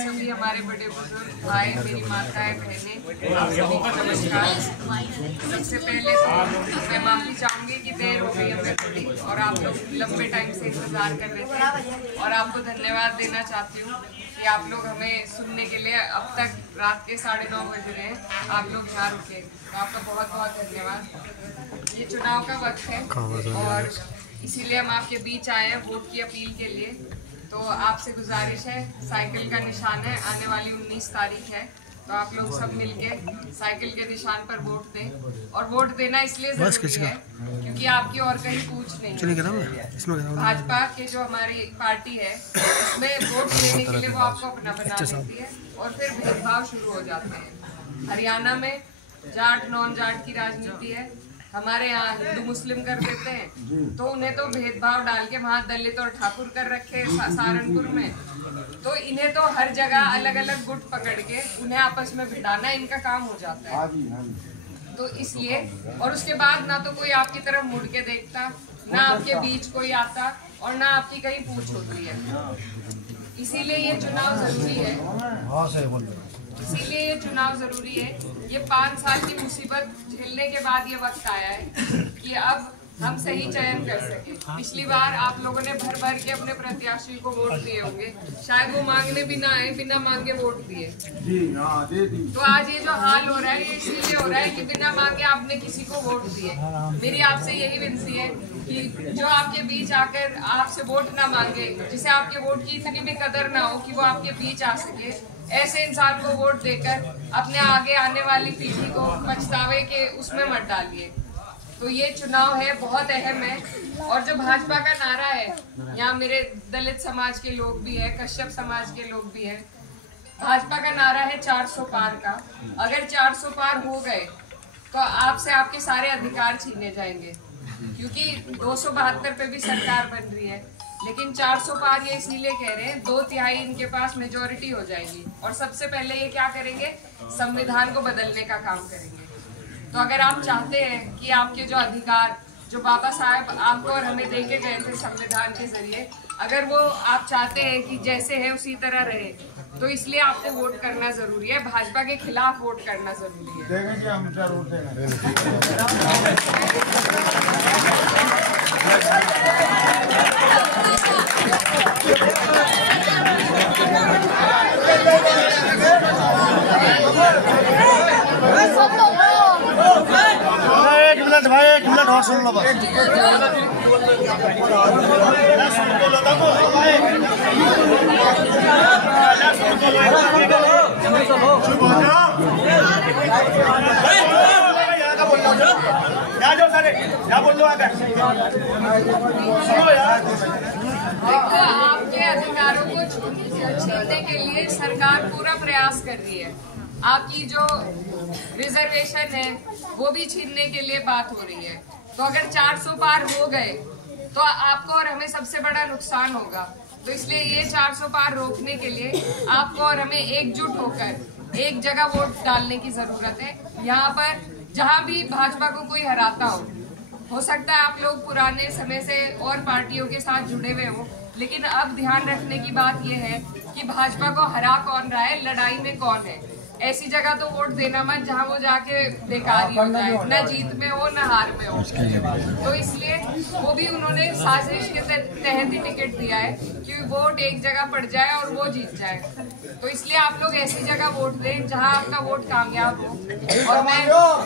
सभी हमारे बड़े बुजुर्ग भाई, मेरी माताएं, बहनें, आप सभी को नमस्कार। सबसे पहले तो मैं माफी चाहूंगी कि देर हो गई हमें थोड़ी, और आप लोग लंबे टाइम से इंतजार कर रहे थे, और आपको धन्यवाद देना चाहती हूँ कि आप लोग हमें सुनने के लिए अब तक रात के 9:30 बज रहे हैं, आप लोग यहाँ रुके, तो आपका बहुत बहुत धन्यवाद। ये चुनाव का वक्त है और इसीलिए हम आपके बीच आए हैं वोट की अपील के लिए। तो आपसे गुजारिश है, साइकिल का निशान है, आने वाली 19 तारीख है, तो आप लोग सब मिलके साइकिल के निशान पर वोट दें। और वोट देना इसलिए जरूरी है क्योंकि आपकी और कहीं पूछ नहीं है। भाजपा के जो हमारी पार्टी है उसमें वोट लेने के लिए वो आपको अपना बना देती है और फिर भेदभाव शुरू हो जाते हैं। हरियाणा में जाट नॉन जाट की राजनीति है, हमारे यहाँ हिंदू मुस्लिम कर देते हैं, तो उन्हें तो भेदभाव डाल के वहाँ दलित और ठाकुर कर रखे सहारनपुर में, तो इन्हें तो हर जगह अलग अलग गुट पकड़ के उन्हें आपस में भिड़ाना इनका काम हो जाता है। तो इसलिए, और उसके बाद ना तो कोई आपकी तरफ मुड़ के देखता, ना आपके बीच कोई आता, और ना आपकी कहीं पूछ होती है। इसीलिए ये चुनाव जरूरी है, इसीलिए ये चुनाव जरूरी है। ये 5 साल की मुसीबत झेलने के बाद ये वक्त आया है कि अब हम सही चयन कर सके। पिछली बार आप लोगों ने भर भर के अपने प्रत्याशी को वोट दिए होंगे, शायद वो मांगने भी ना आए, बिना मांगे वोट दिए। तो आज ये जो हाल हो रहा है ये इसलिए हो रहा है कि बिना मांगे आपने किसी को वोट दिए। मेरी आपसे यही विनती है कि जो आपके बीच आकर आपसे वोट ना मांगे, जिसे आपके वोट की इतनी भी कदर ना हो कि वो आपके बीच आ सके, ऐसे इंसान को वोट देकर अपने आगे आने वाली पीढ़ी को पछतावे के उसमें मत डालिए। तो ये चुनाव है, बहुत अहम है। और जो भाजपा का नारा है, यहाँ मेरे दलित समाज के लोग भी है, कश्यप समाज के लोग भी है, भाजपा का नारा है 400 पार का। अगर 400 पार हो गए तो आपसे आपके सारे अधिकार छीने जाएंगे, क्योंकि 272 पे भी सरकार बन रही है, लेकिन 400 पार ये इसीलिए कह रहे हैं 2/3 इनके पास मेजोरिटी हो जाएगी, और सबसे पहले ये क्या करेंगे, संविधान को बदलने का काम करेंगे। तो अगर आप चाहते हैं कि आपके जो अधिकार जो बाबा साहब आपको और हमें देके गए थे संविधान के जरिए, अगर वो आप चाहते हैं कि जैसे है उसी तरह रहे, तो इसलिए आपको वोट करना जरूरी है, भाजपा के खिलाफ वोट करना जरूरी है। एक मिनट और सुन लो बस। देखो, आपके अधिकारों को छीनने के लिए सरकार पूरा प्रयास कर रही है। आपकी जो रिजर्वेशन है वो भी छीनने के लिए बात हो रही है। तो अगर 400 पार हो गए तो आपको और हमें सबसे बड़ा नुकसान होगा। तो इसलिए ये 400 पार रोकने के लिए आपको और हमें एकजुट होकर एक जगह वोट डालने की जरूरत है। यहाँ पर जहाँ भी भाजपा को कोई हराता हो सकता है आप लोग पुराने समय से और पार्टियों के साथ जुड़े हुए हो, लेकिन अब ध्यान रखने की बात यह है कि भाजपा को हरा कौन रहा है, लड़ाई में कौन है। ऐसी जगह तो वोट देना मत जहां वो जाके बेकार ही हो जाए, न जीत में हो न हार में हो। तो इसलिए वो भी उन्होंने साजिश के तहत ही टिकट दिया है कि वोट एक जगह पड़ जाए और वो जीत जाए। तो इसलिए आप लोग ऐसी जगह वोट दें जहां आपका वोट कामयाब हो। और मैं जाओ।